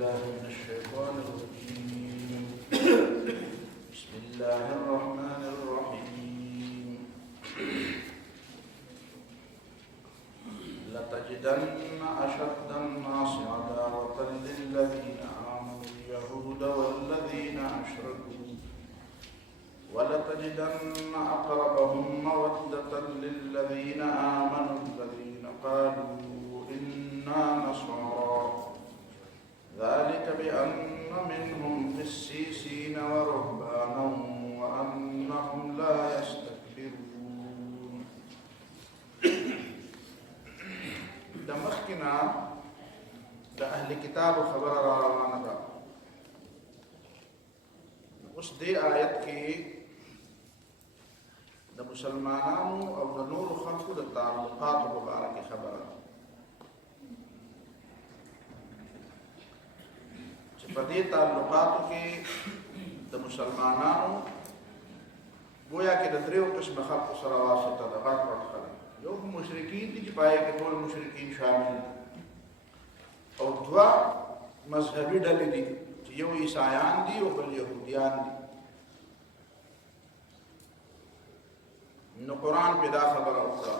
بالله من الشيطان الرجيم. بسم الله الرحمن الرحيم. لتجدن أشد الناس عداوة للذين آمنوا اليهود والذين أشركوا ولتجدن أقربهم مودة للذين آمنوا الذين قالوا إنا نصارى ذلك بأن منهم قسيسين ورهبانا وأنهم لا يستكبرون. دمخنا دا أهل كتاب خبر روانه ده. اوس دې آیت کې د مسلمانانو او د نورو خلکو د تعلقاتو په اړه کې خبره ده. چې په دې تعلقاتو کې د مسلمانانو گویا کې د دریو قسم خلکو سره واسطه ده. غټ غټ خلک یو مشرکین دي چې پای کې ټول مشرکین شامل دي، او دوه مذهبي ډلې دي چې یو عیسایان دي او بل يهوديان دي. نو قرآن پیدا خبر اوکا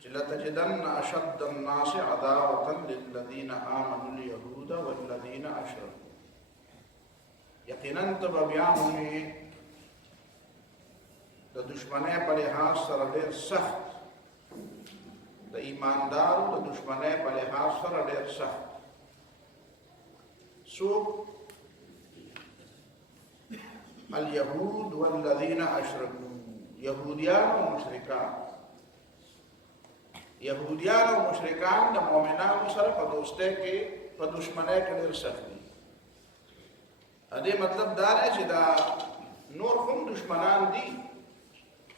چې لتجدن اشد الناس عداوة للذین آمنوا اليهود والذین اشرکوا. یقینا تب بیانونه د دشمنی په لحاظ سره ډېر سخت، د ایماندارو د دشمنی په لحاظ سره ډېر سخت. سوق اليهود والذين اشركوا، يهوديان ومشركان. يهوديان ومشركان د مؤمنانو سره په دوستۍ کې په دشمنۍ کې ډېر سخت دي. دې مطلب دا دی چې دا نور هم دشمنان دي،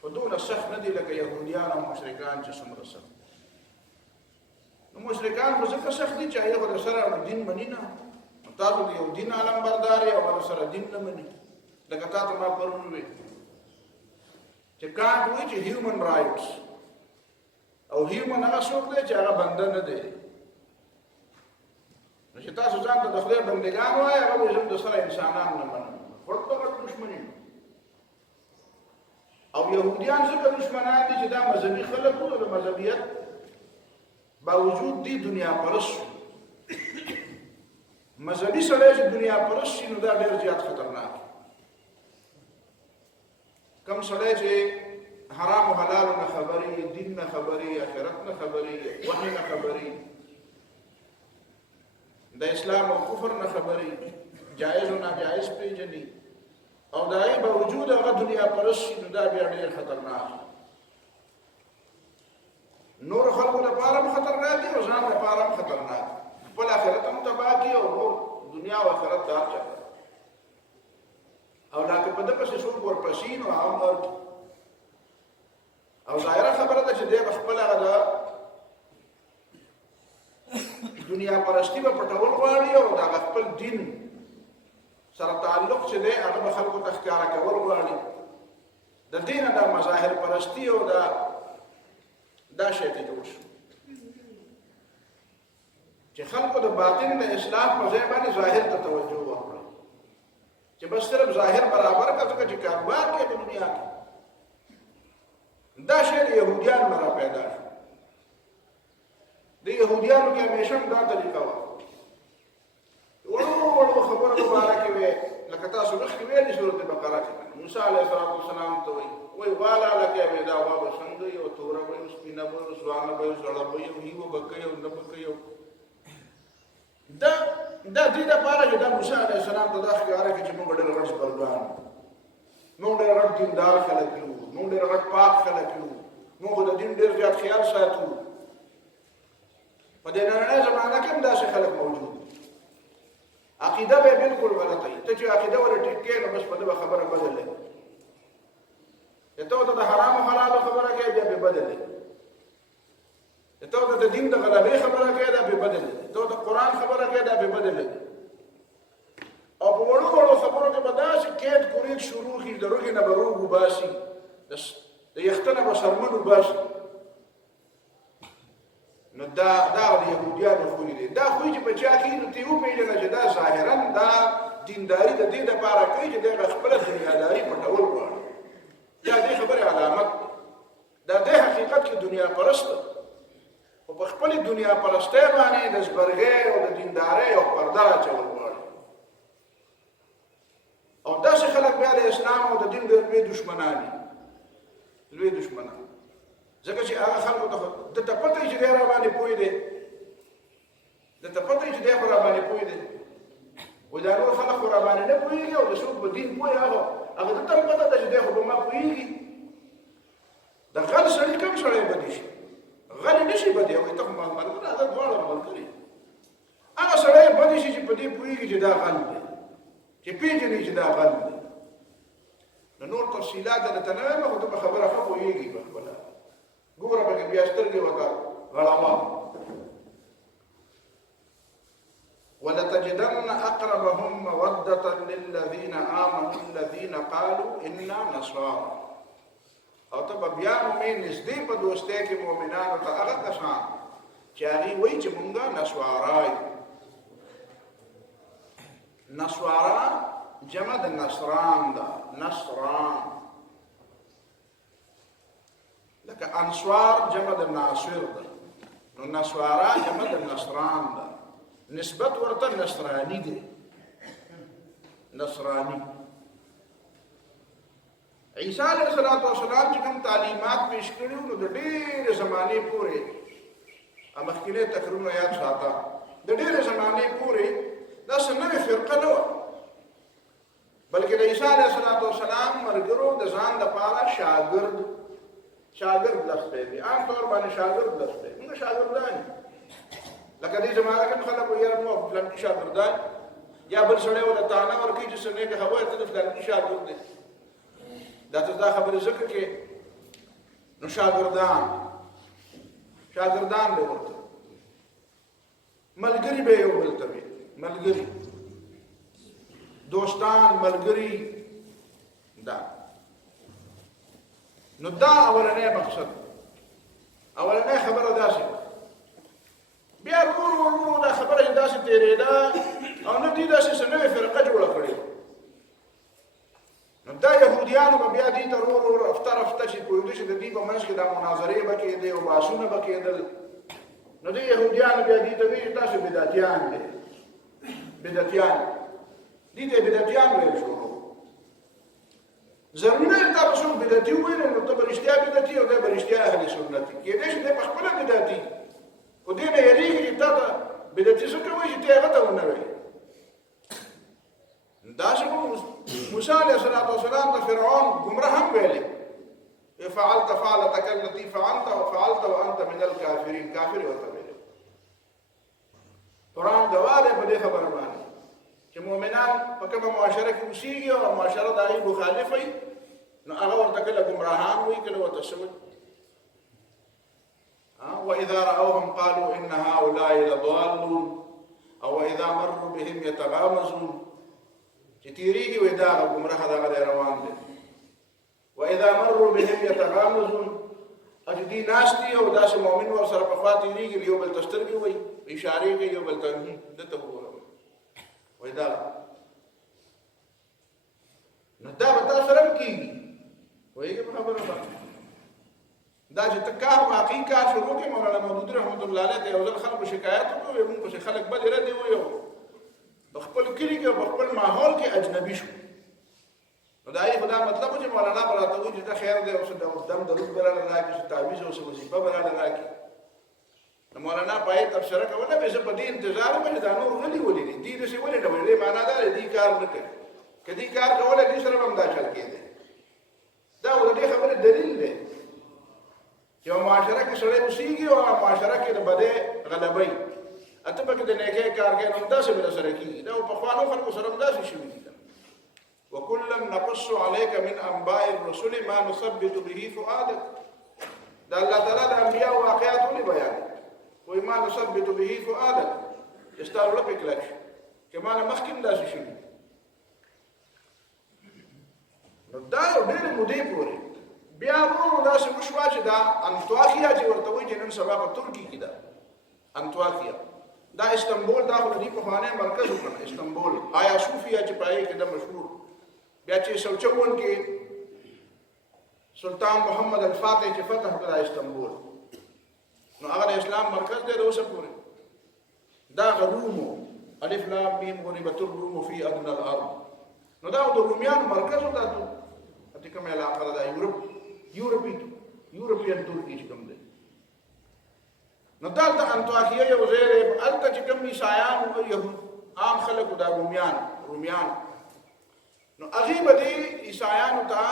په دومره سخت نه دي لکه يهوديان او مشرکان چې څومره سخت. نو مشرکان خو ځکه سخت دي چې هغه ور سره دین مني نه. تاسو د یو دین عالم برداري او ور سره دین نه مني. لکه تاسو ما پرون وی چې کانټ وی چې هیومن رائټس او هیومن هغه څوک دی چې هغه بنده نه دی. نو چې تاسو ځان ته د خدای بندګان وایي، هغه وایي زه د سره انسانان نه منم. ورته ورته دښمني. او يهوديان څنګه دشمنان دي چې دا مذهبي خلک وو، د مذهبیت باوجود دي دنیا پرست. مذهبي سره چې دنیا پرست شي نو دا ډېر زیات خطرناک. کم سره چې حرام او حلال نه خبري، دین نه خبري، آخرت نه خبري، وحي نه خبري، د اسلام او کفر نه خبري، جائز او ناجائز پیژني، او دای باوجود هغه دنیا پرست نو دا بیا ډېر خطرناک. نور خلقو لپاره هم خطرناک دي او ځان لپاره هم خطرناک. خپل آخرت هم تباه کړي او نور دنیا او آخرت دار چا او لکه په دغه څه څوک ورپسې نو عمر او ظاهره خبره ده چې د خپل هغه دنیا پرستی په پټول غواړي او د خپل دین سره تعلق چې دی هغه خلکو ته ښکارا کول غواړي. د دین د مظاهر پرستی او دا شی ته جوړ شو چې خلکو د باطن د اصلاح په ځای باندې ظاهر ته توجه وکړي، چې بس صرف ظاهر برابر کړه چې کاروبار کې په دنیا کې. دا شی د يهوديانو نه پیدا شو. د يهوديانو کې همیشه دا طریقه وه. وړو خبره مبارکه وي لکه تاسو مخکې ویلي سورۃ بقره کې موسی علیه السلام ته وایي والا لکه وي دا وا بسنګ یو تور وي سپینه وي سوانه وي زړه وي هیو بکې او نه بکې. دا دې د پاره چې دا موسی علیه السلام ته دا ښکاره کې چې موږ ډېر غټ بلګان، موږ ډېر غټ دیندار خلک یو، موږ ډېر غټ پاک خلک یو، موږ د دین ډېر زیات خیال ساتو. په دې نړۍ زمانه کې هم داسې خلک موجود دي. عقیده به بالکل غلطه وي. ته چې عقیده ور ټیک کې نو بس په دې خبره بدلې. ته د حرام او حلال خبره کې بیا به بدلې. ته د دین د غلبې خبره کې دا به بدلې. ته د قران خبره کې دا به بدلې. او په وړو وړو خبرو کې به داسې کېد کورید شروع کی دروغې نه بروغ وباسي، د یختنه به سرمن وباسي. نو دا د يهوديانو خوی دی دا خوی چې په چا کې نو ته وپېژنه چې دا ظاهرا دا دینداری د دې لپاره کوي چې د خپل دنیاداری پټول غواړي دا دې خبره علامت دا د حقیقت کې دنیا پرست او په خپل دنیا پرسته باندې د زبرګي او د دینداري او پرده چول غواړي او داسې خلک بیا د اسلام او د دین د لوی دشمنان لوی دشمنان ځکه چې هغه خلکو ته د پته چې دی را باندې پوي دي د پته چې دی را باندې پوي دي و دا نور خلک را باندې نه پويږي او د څوک په دین پوي هغه ته پته ده چې دی خو په ما پويږي د غل سړی کوم سړی بدی شي غل نشي بدی او ته ما مرګ نه دا دواړه ملګري هغه سړی بدی شي چې په دې پويږي چې دا غل دی چې پیژني چې دا غل دی نو نور تفصيلات د تنوي مخ ته خبره خو پويږي په خپل ګوره به بیا سترګې وکړه غړاوه ولتجدن اقربهم موده للذين امنوا الذين قالوا انا نصارى او ته بیا مومن نږدې په دوستۍ کې مؤمنانو ته هغه کسان چې هغه وایي چې مونږه نسوارای نسوارا جمع د نصران ده نصران لکه انصار جمع د ناصر ده نو نسوارا جمع د نصران ده نسبت ورته نصرانی دی نصرانی عیسی علیه السلام چې کوم تعلیمات پیش کړیو نو د ډېر زمانه پورې امخکینه تقریرونه یاد ساته د ډېر زمانه پورې دا څنګه فرقه نه و بلکې د عیسی علیه السلام مرګرو د ځان لپاره شاګرد لسته دي عام طور باندې شاګرد لسته موږ شاګردان لکه دې زمانه کې خلک وایي نو فلان کې شاګردان یا بل سره ولا تانه ورکی چې څنګه کې هوا ته فلان کې شاګرد دي دا خبره ذکر کې نو شاګردان به ورته ملګری به یو بل ته ملګری دوستان ملګری دا نو دا اولنې مقصد اولنې خبره داسې بیا ورو دا خبره داسې تیرېده او نه دي داسې څنګه فرقه جوړه کړې نو دا يهوديانو به بیا دي ته ورو افته چې کوی چې د دې په منځ کې د مناظرې به کېدې او باسونه به کېدل نو د يهوديانو بیا دي ته وی تاسو بدعتيان دي دي ته بدعتيان ویل شو ضروري تاسو بدعتي ویل نو ته برشتیا بدعتي او د برشتیا اهل سنت کې دې چې په خپل بدعتي او دې نه یریږي چې تا بدعتي څه کوي چې ته هغه ته ونه وي دا چې موسی عليه السلام ته فرعون گمراه هم ویلي فعلت فعلتك التي فعلت وفعلت وانت من الكافرين کافر وته ویلي قرآن دواله په دې خبره باندې چې مؤمنان په کومه معاشره کې اوسېږي او معاشره د هغې مخالف وي نو هغه ورته کله ګمراهان وي کله ورته څه وي وإذا رأوهم قالوا إن هؤلاء لضالون أو إذا مروا بهم يتغامزون تيريږي وې دا ګمراه دغه روان دي وإذا مروا بهم يتغامزون اجدي ناشتي او داس مؤمن ور سره په خوا تیریږي یو بل تسترګي وي اشاره کوي یو بل ته دته وګورم وې دا نو دا به تاسو سره کیږي وایي په خبره باندې دا چې تکار واقعي کار شروع کې مولانا مودود رحمت الله علیه ته یو ځل خلک شکایت وکړو موږ په خلک بل ردی ویو خپل کلی کې خپل ماحول کې اجنبي شو نو دا یې خدا مطلب چې مولانا براته وي چې دا خیر دی او څه دم درود براله راکې چې تعویذ او څه وظیفه براله راکې نو مولانا پای تفسیر کوله به په دې انتظار باندې دا نور غلي ولې دي دې څه ولې نه ولې معنا دا دې کار نه کوي کدي کار کوله دې سره هم دا چل کېده دا ولې خبره دلیل دی یو معاشره کې سره اوسېږي او معاشره کې د بده غلبي اته پکې د نیکه کار کې نو تاسو به سره کیږي دا په خوانو خلکو سره داسې شوی دي وکلا نقص عليك من انباء الرسل ما نثبت به فؤادك دا الله تعالی د انبیاء واقعات ولې بیان وای ما نثبت به فؤادك استاوله پکلک کما مخکې داسې شوی نو دا ډېر مودې پورې بیا ورو داسې وشوا چې دا انطاکیه چې ورته وایي چې نن سبا په ترکی کې ده انطواکیه دا استنبول دا خو د دې پخوانی مرکز وکړه استنبول آیا صوفیا چې پای کې د مشهور بیا چې 154 کې سلطان محمد الفاتح چې فتح کړ استنبول نو هغه د اسلام مرکز دی د اوسه پورې دا رومو الف لام میم غلبت الروم فی ادنى الارض نو دا د رومیانو مرکز و دا ته کومه علاقه ده یورپین ترکی چې کوم دی نو دلته انطاکیه یو ځای دی هلته چې کوم عیسایان او یهود عام خلک دا رومیان نو هغې به دې عیسایانو ته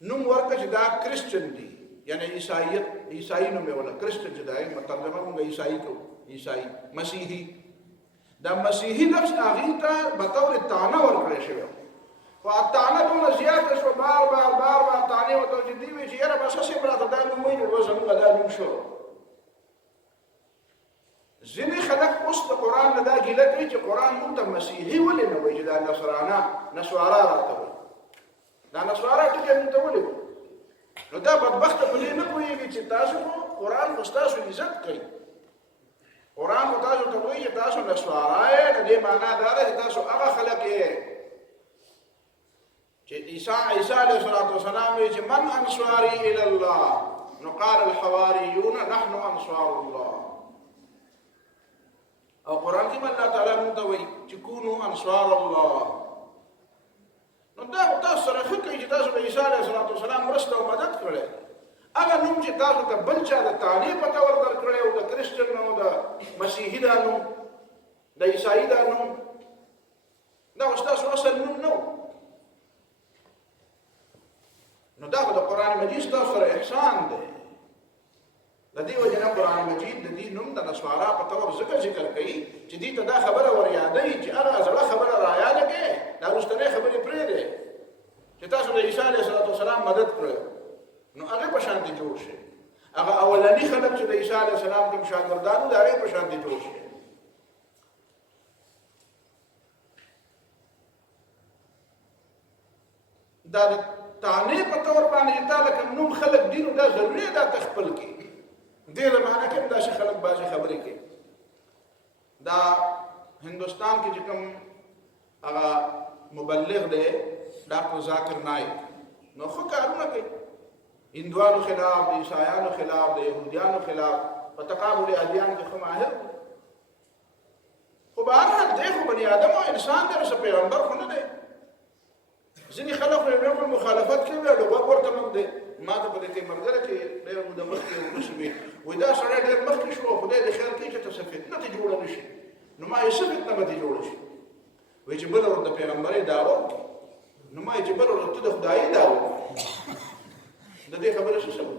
نوم ورکړه چې دا کرسچن دي یعنی عیسائی نوم یې ولا کرسچن چې دا یې ترجمه موږ عیسائی کوو عیسائی مسیحي دا مسیحي لفظ هغې ته بطور طعنه ورکړی شوی خو طعنه دومره زیاته شوه بار بار طعنې ورته چې دوی وایي چې یاره بس هسې به راته دا نوم وایي نو به زموږ دا نوم شو ځینې خلک اوس د قرآن نه دا ګیله کوي چې قرآن موږ ته مسیحي ولې نه وایي چې دا نسوارا راته وایي دا نسوارا ټکي موږ ته ولې وایي نو دا بدبخته په دې نه پوهېږي چې تاسو خو قرآن خو ستاسو عزت کوي قرآن خو تاسو ته وایي چې تاسو نسوارا یې د دې معنا دا ده چې تاسو هغه خلک یې چې عیسی علیه السلام وایي چې من انصاري الی الله نو قال الحواریون نحن انصار الله او قرآن کې الله تعالی موږ ته وایي چې کونوا انصار الله نو دا تاسو سره ښه کوي چې تاسو د عیسی علیه السلام مرسته او مدد کړی هغه نوم چې تاسو ته بل چا د طعنې په طور درکړی او د کرسچن او د مسیحي دا نوم د عیسایي دا نوم دا اوس تاسو اصل نوم نه نو دا به د قرآن مجید تاسو سره احسان دی د دې وجه نه قرآن مجید د دې نوم د نسوارا په طور ځکه ذکر کوي چې دې ته دا خبره ور یادوي چې هغه زړه خبره را یاده کړې دا وروستنۍ خبرې پرېږدې چې تاسو د عیسی علیه السلام مدد کړی نو هغه په شان دي جوړ شي هغه اولني خلک چې د عیسی علیه السلام کوم شاګردانو د هغې په شان دي جوړ شي دا د طعنې په طور باندې تا لکه نوم خلک دي نو دا ضروري دا تخپل کې دې له معنی کې داسې خلک بعضې خبرې کوي دا هندوستان کې چې کوم هغه مبلغ دی ډاکټر ذاکر نایک نو ښه کارونه کوي هندوانو خلاف د عیسایانو خلاف د یهودیانو خلاف په تقابل ادیان کې ښه ماهر خو بهرحال دی خو بني آدم او انسان دی اوس پیغمبر خو نه دی ځینې خلک خو یو بل مخالفت کوي او غوږ ورته مږ دی ما ته په دې کې ملګری کې ډېره موده مخکې ورسې وي وایي دا سړی ډېر مخکې شو خدای دې خیر کړي چې ته څه فتنه دې جوړه نه شي نو ما یې څه فتنه به دې جوړه شي وایي چې بله ورځ د پیغمبرۍ دعوه وکړي نو ما یې چې بله ورځ ته د خدایي دعوه وکړي د دې خبرې څه شوه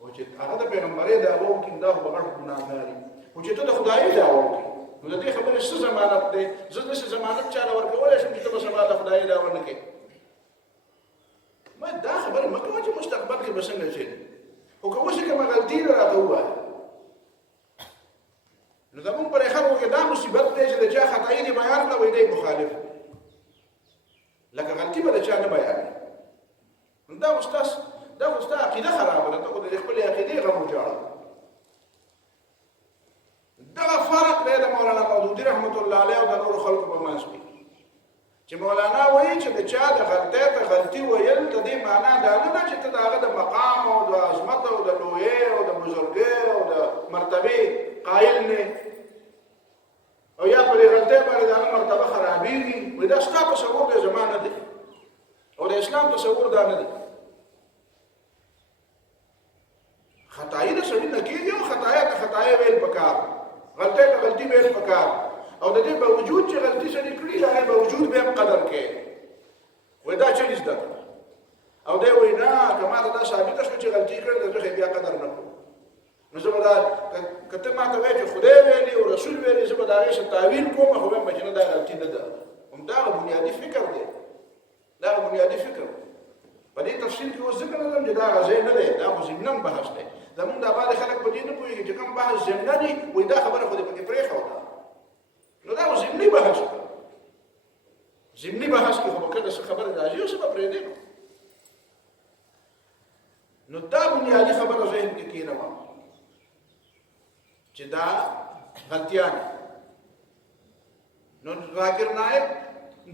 وایي چې هغه د پیغمبرۍ دعوه وکړي دا خو به غټ ګناهګار وي خو چې ته د خدایي دعوه وکړي نو د دې خبرې څه ضمانت دی زه داسې ضمانت چاله ورکولی شم چې ته به سبا د خدایي دعوه نه کوې ما دا خبره مه کوه چې مستقبل کې به څنګه شي خو که اوس یې کومه غلطي راته ووایه نو زمونږ پرې خلکو کې دا مصیبت دی چې د چا خطایي دې بیان کړه وایي دی مخالف دی لکه غلطي به د چا نه بیانوي نو دا اوس ستا عقیده خرابه ده ته خو د خپلې عقیدې غم وجاړه دغه فرق دی د مولانا مودودي رحمت الله علیه او د نورو خلکو په منځ کې چې مولانا وایي چې د چا د غلطۍ ته غلطي ویل د دې معنا دا نه ده چې ته د هغه د مقام او د عظمت او د لویۍ او د بزرګۍ او د مرتبې قایل نه او یا په دې غلطۍ باندې د هغه مرتبه خرابېږي وایي دا ستا تصور دی زما نه دی او د اسلام تصور دا نه دی خطایي د سړي نه کېږي او خطایه ته خطایه ویل پکار غلطۍ ته غلطي ویل پکار او د دې باوجود چې غلطي سړي کړي د هغې باوجود به هم قدر کوي وایي دا چلي زده کړه او دی وایي نه که ما ته دا ثابته شوه چې غلطي کړې ده زه بیا قدر نه کړو نو زه به دا که ته ما ته وایې چې خدای ویلي او رسول ویلي زه به د هغې څه تاویل کوم خو وایم چې نه دا غلطي نه ده همدغه بنیادي فکر دی دغه بنیادي فکر په دې تفصیل کې اوس ذکر نه لرم چې دا هغه ځای نه دی دا خو ضمناً بحث دی زمونږ دا بعضې خلک په دې نه پوهېږي چې کوم بحث ضمنه دي وایي دا خبره خو دې پکې پرېښوده نو دا ضمني بحث دی ضمني بحث کې خو به کله څه خبره راځي او څه به پرېږدي نو دا بنیادي خبره ذهن کې کېنوه چې دا غلطیان نو ذاکر نائب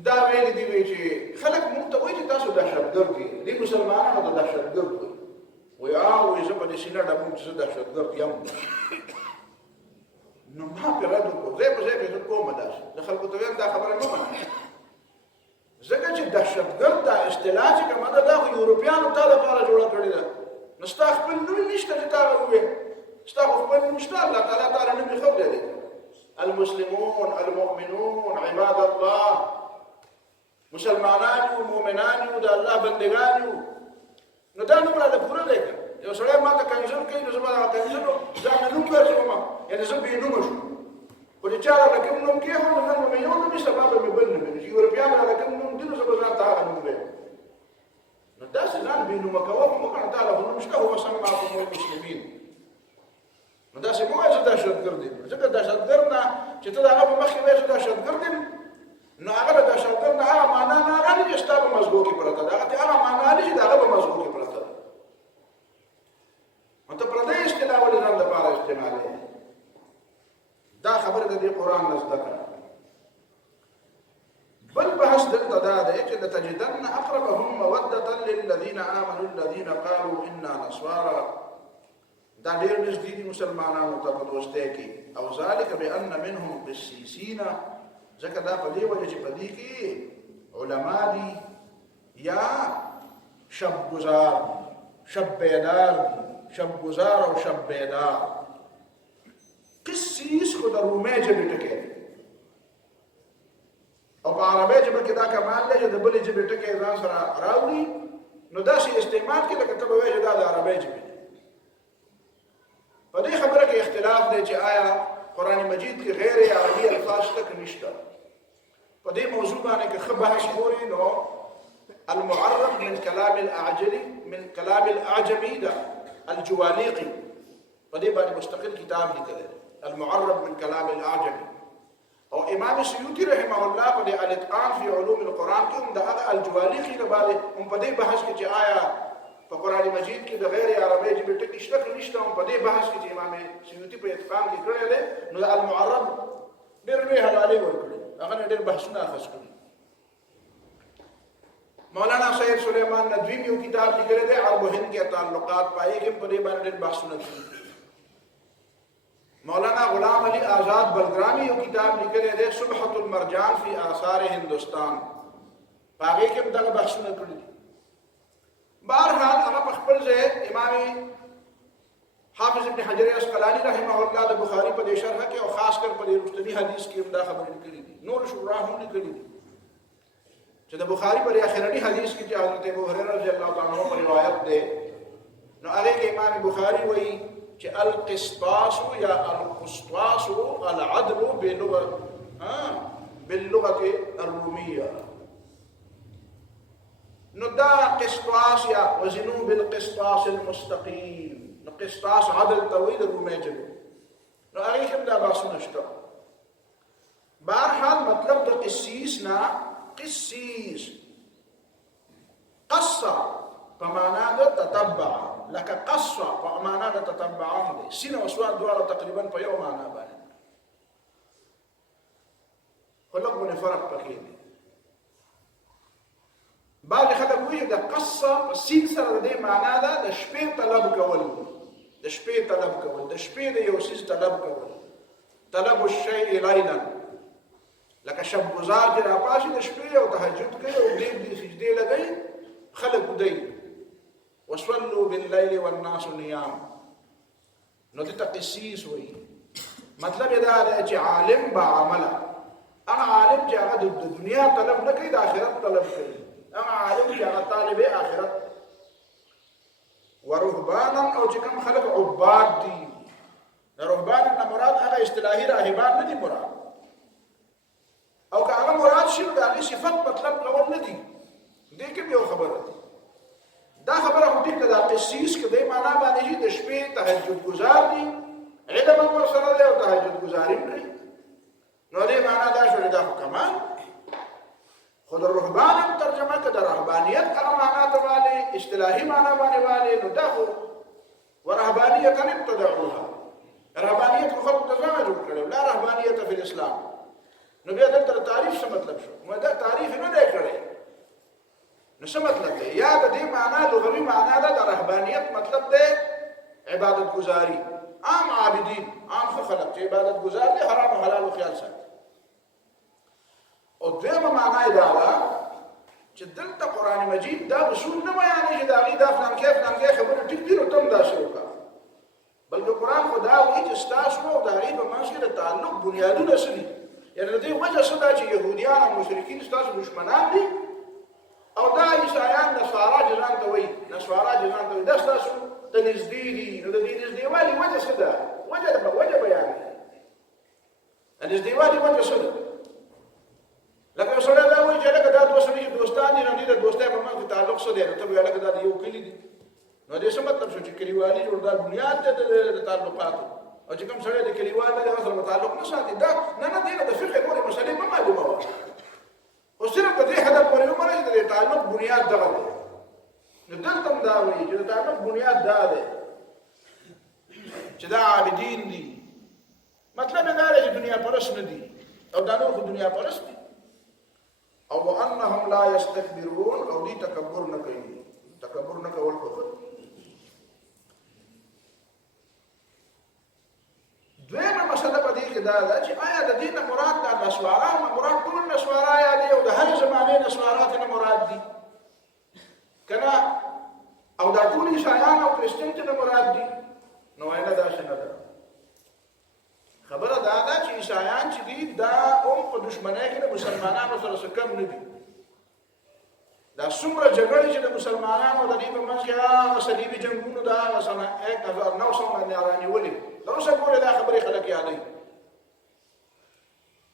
دا ویل دی وی چې خلک مونږ ته وایي چې تاسو دهشتګرد دي دي مسلمانانو ته دهشتګرد وي وی زه په دې سینه ډبم چې زه دهشتګرد یم نو ما په رد وکړو زه په زه کومه داسې د خلکو ته ویم دا خبره مه منه ځکه چې دهشتګرد دا اصطلاح چې کومه ده دا خو یورپیانو تا لپاره جوړه کړې ده نو ستا خپل نوم نشته چې تا ووایې ستا خو خپل نوم شته الله تعالی تعالی نوم یې ښودلی دی المسلمون المؤمنون عباد الله مسلمانان یو مؤمنان یو د الله بندگان یو نو دا نوم راته پوره دی یو سړی ما ته کنځل کوي نو زه به هغه کنځلو ځان مې نوم ګرځوم یعنې زه بې نومه شوم خو چې چا راته کوم نوم کېښود نو نن به مې یو نوم وي سبا به مې بل نوم وي چې یورپیان راته کوم نوم دي نو زه به ځان ته هغه نوم ویم نو داسې ځان بې نومه کوه خو مه کړه تا له خو نوم شته هو سماکم المسلمین نو داسې مه وایه زه دهشتګرد یم ځکه دهشتګرد نه چې ته د هغه په مخکې وایې زه دهشتګرد یم نو هغه د دهشتګرد نه هغه معنا نه رالي چې ستا په مزګو کې پرته ده هغه هغه معنا رالي چې د هغه په مزګو کې پرته ده نو ته پردی اصطلاح ولې ځان دپاره استعمالوې دا خبره د دې قرآن نه زده کړه بل بحث دلته دا دی چې لتجدن اقربهم موده للذین آمنوا الذین قالوا انا نصارى دا ډېر نږدې دي مسلمانانو ته په دوستۍ کې او ذلک بان منهم قسیسین ځکه دا په دې وجه چې په دې کې علما دي یا شب گزار شب بیدار دي شب گزار او شب بیدار قسیس خو د رومۍ ژبې ټکی دی او په عربۍ ژبه کې دا کمال دی چې د بلې ژبې ټکی ځان سره راوړي نو داسې استعمال کې لکه ته به وایې چې دا د عربۍ ژبې دی په دې خبره کې اختلاف دی چې آیا قرآن مجید کې غیر عربي الفاظ شته که نشته په دې موضوع باندې که ښه بحث وکړي نو المعرب من كلام الاعجمي ده الجواليقي په دې باندې مستقل کتاب لیکلی المعرب من كلام الاعجمي او امام سیوطي رحمه الله په دې الاتقان فی علوم القرآن کې هم د هغه الجواليقي نه باندې هم په دې بحث کې چې آیا په قرآن مجید کې د غیر عربی ژبې ټکي شته که نشته هم په دې بحث کې چې امام سیوطي په اتقان کې کړی دی نو د المعرب ډېر لوی حوالې ورکړي هغه نه ډېر بحثونه اخذ کړي مولانا سید سلیمان ندوی یو کتاب لیکلی دی عرب و هند کے تعلقات پائے کې په دې باندې ډېر بحثونه کړي مولانا غلام علی آزاد بلگرامی یو کتاب لیکلی دی سبحة المرجان فی آثار هندوستان په هغې کې هم دغه بحثونه کړي دي بهرحال هغه په خپل ځای امام حافظ ابن حجر اسقلانی رحمه الله د بخاري په دې شرح کې او خاص کر په دې رښتینی حدیث کې هم دا خبرې لیکلي دي نور شورا هم لیکلي دي چې د بخاري په اخرنی حدیث کې چې حضرت ابو هريره رضی الله تعالی عنہ په روایت ده نو هغه کې امام بخاري وایي چې القسطاس یا القسطاس العدل باللغه الروميه نو دا قسطاس یا وزنو بالقسطاس المستقيم نو قسطاس عدل توحید رومۍ ژبه نو هغه کې دا بحثونه شته بهرحال مطلب د قسیس نه قسیس قصه په معنا د تتبع لکه قصه په معنا د تتبع دی سین او سواد دواړه تقریبا په یو معنا باندې خلقونه فرق پکې دی بعض خلک وایي د قصه په سین سره د معنا ده د شپې طلب کول د شپې طلب کول د شپې د یو څیز طلب کول طلب الشیء لیلا لکه شب گزار چې راپاشي د شپې او تهجد کوي او دې سجدې لګوي خلک ودی وصلوا بالليل والناس نيام نو دې ته قسیس وایي مطلب یې دا دی چې عالم با عمله هغه عالم چې هغه د دنیا طلب نه کوي د آخرت طلب کوي هغه عالم چې هغه طالب آخرت ورهبانا او چې کوم خلک عباد دي رهبان نه مراد هغه اصطلاحي راهبان نه دي مراد او که هغه مراد شي د هغې صفت مطلب کول نه دي دې کې یو خبره ده دا خبره خو دې که دا قسیس که دې معنا باندې شي د شپې تهجد گزار دي علم هم ورسره دی او تهجد گزاري هم کوي نو دې معنا دا شوې دا خو کمال خو د رهبان هم ترجمه که د رهبانیت هغه معنا ته والي اصطلاحي معنا باندې والي نو دا خو ورهبانیت ابتدعوها رهبانیت خو خلکو ته ځان جوړ کړی لا رهبانیت فی الاسلام. نو بیا دلته تعریف څه مطلب شو؟ نو دا تعریف نه دی کړی. نو څه مطلب دی؟ یا د دې معنا لغوي معنا ده د رهبانیت مطلب دی عبادت گزاري. عام عابدین، عام خلق چې عبادت گزار دي، حرام او حلال او خیال ساتي. او دویمه معنا یې دا ده چې دلته قرآن مجید دا اصول نه بیانوي چې د هغې دا فلانکی خبره ټیک دي نو ته هم داسې وکړه، بلکې قرآن خو دا وایي چې ستاسو او د هغې په منځ کې د تعلق بنیادونه څه دي. یعنې د دې وجه څه ده چې یهودیان او مشرکین ستاسو دشمنان دي او دا عیسایان نصارا چې ځان ته وایي دا ستاسو ته نږدې دي. نو د دې نږدېوالي وجه څه ده؟ وجه بیان دی. د نږدېوالي وجه څه ده؟ لکه یو سړی دا وایي چې هلکه دا دوه سړي چې دوستان دي، نو دې د دوستۍ په منځ کې تعلق څه دی؟ نو ته به هلکه دا د یو کلي دي. نو دې څه مطلب شو چې کلیوالي جوړ دا بنیاد دی د تعلقاتو، او چې کوم سړی د کلیوال دی هغه سره تعلق نه ساتي. دا نه دې نه د فقه نورې مسلې مه معلومه وه، خو صرف په دې هدف پورې ومنئ چې د تعلق بنیاد دغه دی. نو دلته هم دا وایي چې د تعلق بنیاد دا دی چې دا عابدین دي. مطلب یې دا دی چې دنیا پرست نه دي، او دا نور خو دنیا پرست دي. او وانهم لا یستکبرون، او دې تکبر نه کوي. تکبر نه کول خو دویمه مسله په دې کې دا ده چې آیا د دې نه مراد د نسوارا نه مراد ټول نسوارا یا دي او د هر زمانې نسوارا ته نه مراد دي کنه، او دا ټول عیسایان او کرسچن ته نه مراد دي؟ نو وینا داسې نه ده. خبره دا ده چې عیسایان چې دي دا هم په دشمنۍ کې د مسلمانانو سره څه کم نه دي. دا څومره جګړې چې د مسلمانانو د دې په منځ کې هغه صلیبي جنګونو د هغه سنه 1900 باندې رانیولې، دا اوسه پورې دا خبرې خلک یادوي.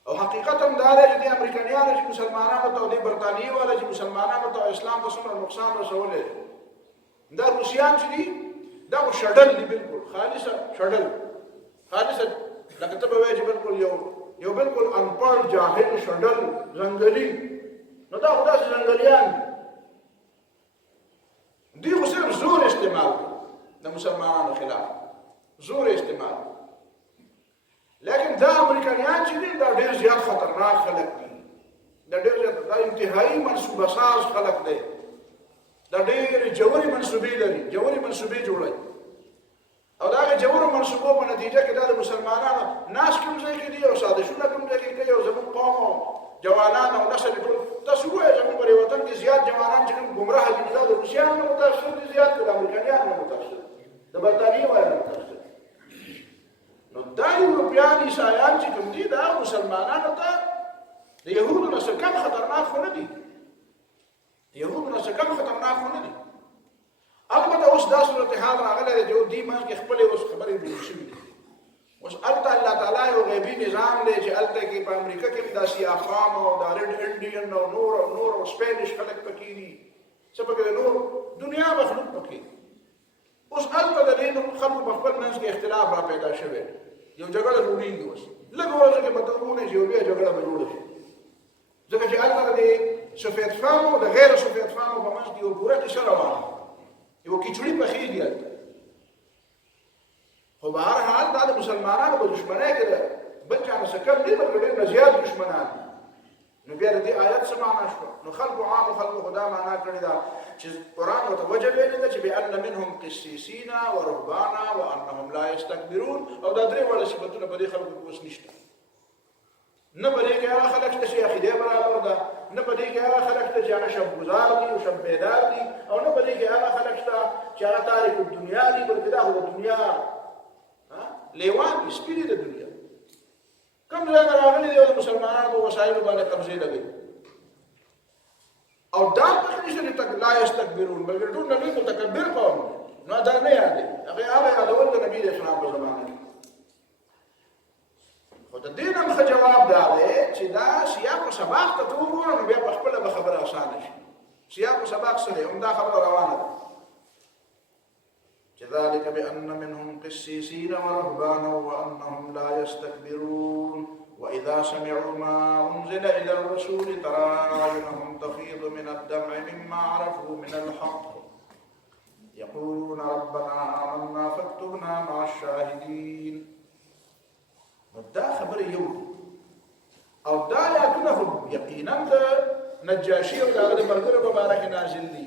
او حقیقت هم دا دی چې د امریکایانو چې مسلمانانو ته او د برطانیې والا چې مسلمانانو ته اسلام ته څومره نقصان رسولی، دا روسیان چې دي دا خو شډل دي، بالکل خالصه شډل، خالصه لکه ته به وایې چې بالکل یو بالکل انپړ جاهل شډل ځنګلي. نو دا خو داسې ځنګلیان دي، خو صرف زور استعمال کوي د مسلمانانو خلاف، زور استعمال. لیکن دا امریکایان چې دي دا ډېر زیات خطرناک خلک دي، دا ډېر زیات دا انتهایی منصوبه ساز خلک دی، دا ډېرې ژورې منصوبې لري، ژورې منصوبې جوړوي. او دا هغې ژورو منصوبو په نتیجه کې دا د مسلمانانو ناس کوم ځای کې دي او سازشونه کوم ځای کې کوي، او زموږ قوم او جوانان او نسل ټول تاسو وایئ زموږ په وطن کې زیات جوانان چې کوم ګمراه دي دا د روسیانو نه متاثر دي، زیات د امریکایانو نه متاثر دي، د برطانیې والا نه متاثر دي. نو دا یورپیان عیسایان چې کوم دي دا مسلمانانو ته د یهودو نه څه کم خطرناک خو نه دي، د یهودو نه څه کم خطرناک خو نه دي. البته اوس دا صورتحال راغلی دی چې دې منځ کې خپلې اوس خبرې جوړې شوي دي. اوس هلته الله تعالی یو غیبي نظام دی چې هلته کې په امریکا کې دا سیاخان او دا رډ انډین او نور او سپینش خلک پکې دي، څه پکې دی نور دنیا مخلوق پکې. اوس هلته د دې خلکو په خپل منځ کې اختلاف را پیدا شوی، یو جګړه جوړېږي. اوس لږ ورځو کې به ته وګورې چې یو بیا جګړه به جوړه شي، ځکه چې هلته د سفیدفامو د غیر سفیدفامو په منځ کې یو پوره کیسه روانه، یو کیچړي پخېږي هلته. خو به هر حال دا د مسلمانانو په دشمنۍ کې د بل چا نه څه کم دي، بلکې ډېر نه زیات دشمنان دي. نو بیا د دې آیت څه معنا شوه؟ نو خلکو عامو خلکو خو دا معنا کړې ده چې قرآن ورته وجه ویلې ده چې بأن منهم قسیسین ورهبانا وانهم لا یستکبرون، او دا درې واړه صفتونه په دې خلکو کې اوس نشته. نه په دې کې هغه خلک شته چې عقیده برابر ده، نه په دې کې هغه خلک شته چې هغه شب ګزار دي او شب بیدار دي، او نه په دې کې هغه خلک شته چې هغه تارک الدنیا دي، بلکې دا خو د دنیا لیوان دي، سپي دي د دنیا. کوم ځای نه راغلي دي او د مسلمانانو په وسایلو باندې قبضې لګوي. او دا پکې نشته چې لا یستکبرون، بلکې ټول نبي متکبر قوم دی. نو دا نه یادوي، هغه یادول د نبي علیه السلام په زمانه کې. خو د دې نه ښه جواب دا دی چې دا سیاق و سباق ته ته وګوره، نو بیا په خپله به خبره اسانه شي. سیاق و سباق څه دی؟ همدا خبره روانه ده. ذلك بأن منهم قسيسين ورهبانا وأنهم لا يستكبرون وإذا سمعوا ما أنزل إلى الرسول ترى أعينهم تفيض من الدمع مما عرفوا من الحق يقولون ربنا آمنا فاكتبنا مع الشاهدين نو دا خبره یو او دا آیاتونه خو یقینا د نجاشي او د هغه د ملګرو په باره کې نازل دي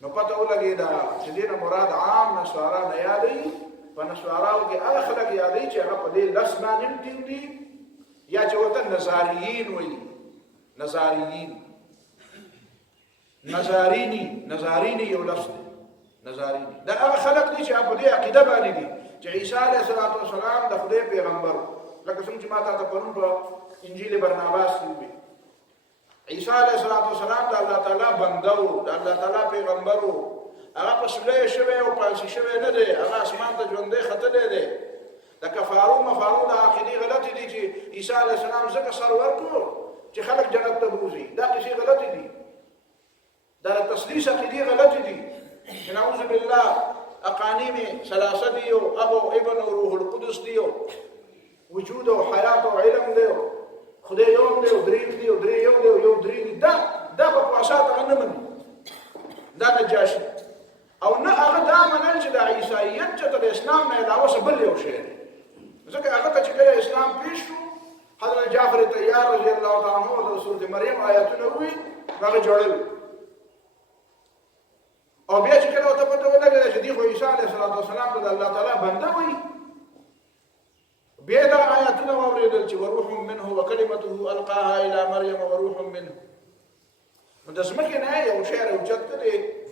نو پته ولګېده چې دې نه مراد عام نسوارا نه یادوي په نسواراو کې هغه خلک یادوي چې هغه په دې لفظ باندې ټینګ دي یا چې ورته نظاریین وایي نظارینی یو لفظ دی نظارینی دا هغه خلک دي چې په دې عقیده باندې دي چې عیسی علیه السلام د خدای پیغمبر لکه څنګه چې ما ته پرون په انجیل برناباس کې وي عیسی علیه السلام د الله تعالی بنده وو د الله تعالی پیغمبر وو هغه په سولې شوی او پانسي شوی نه دی هغه اسمان ته ژوندې ختلې دی د کفارو مفارو د عقیدې غلطي دي چې عیسی علیه السلام ځکه سر ورکړو چې خلک جنت ته بوزي دا کیسې غلطي دي دا تسلیث عقیدې غلطي دي چې نعوذ بالله اقانیم ثلاثه دي او ابو ابن او روح القدس دي وجود او حیات او علم دی خدای یو دی او درې دی او درې یو دی او یو درې دی دا په واسطه نه مني دا نجاشي او نه هغه دا منل چې د عیسایت چې د اسلام نه علاوه څه بل یو شی دی ځکه هغه ته چې کله اسلام پیښ شو حضرت جعفر طیار رضی الله تعالی عنہ د سورۃ مریم آیاتونه وی هغه جوړل او بیا چې کله ته پته ولګی چې دی خو عیسی علیه السلام د الله تعالی بنده وي بیا دا آیاتونه واورېدل چې وروح منه وکلمته القاها الى مریم وروح منه نو د ځمکې نه یو شعر اوچت دی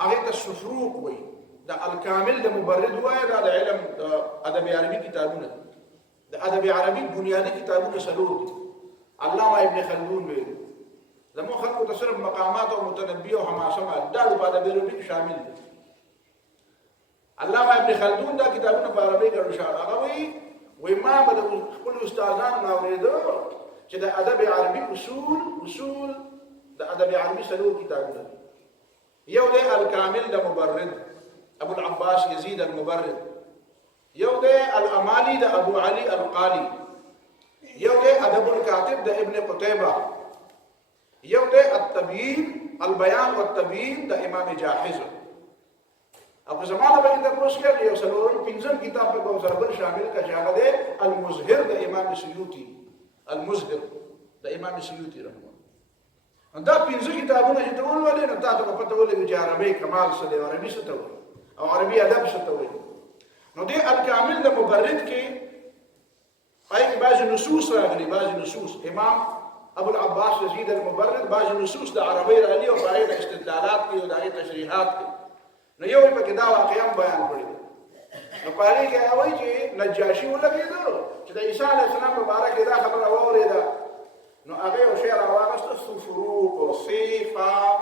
هغه ته سفروق وایي د الکامل د مبرد وایي دا د علم د ادب عربي کتابونه د ادب عربي بنیادی کتابونه څلور دي علامه ابن خلدون ویلي زموږ خلکو ته صرف مقامات او متنبي او حماسه دا په ادب عربي شامل دي علامه ابن خلدون دا کتابونه په عربي کې ورشا هغه وایي ما به د خپل استادانو نه اورېدو چې د ادب عربي اصول د ادب عربي څلور کتابونه دي یو دی الکامل د مبرد ابو العباس یزید المبرد یو دی الامالی د ابو علی القالی یو دی ادب الکاتب د ابن قتیبه یو دی التبیین البیان والتبیین د امام جاحظ او په زمانه باندې د پوس کې یو څلورم پنځم کتاب په کوم بل شامل کا چې هغه دی المظهر د امام سیوطی المظهر د امام سیوطی رحمه دا پنځه کتابونه چې ته ولولې نو تاسو په پته ولګی چې عربي کمال څه دی عربي څه ته وایي او عربي ادب څه ته وایي نو دې الکامل د مبرد کې پای کې بعض نصوص راغلي بعض نصوص امام ابو العباس یزید المبرد بعض نصوص د عربي راغلي او بعض استدلالات کې او د تشریحات کې نو یو په کې دا واقعا بیان کړی نو پاره کې وایي چې نجاشي ولګېدو چې د عیسی علیه السلام مبارک دا خبره واورېده نو هغه یو شعر راوغسته سفروق او صیفا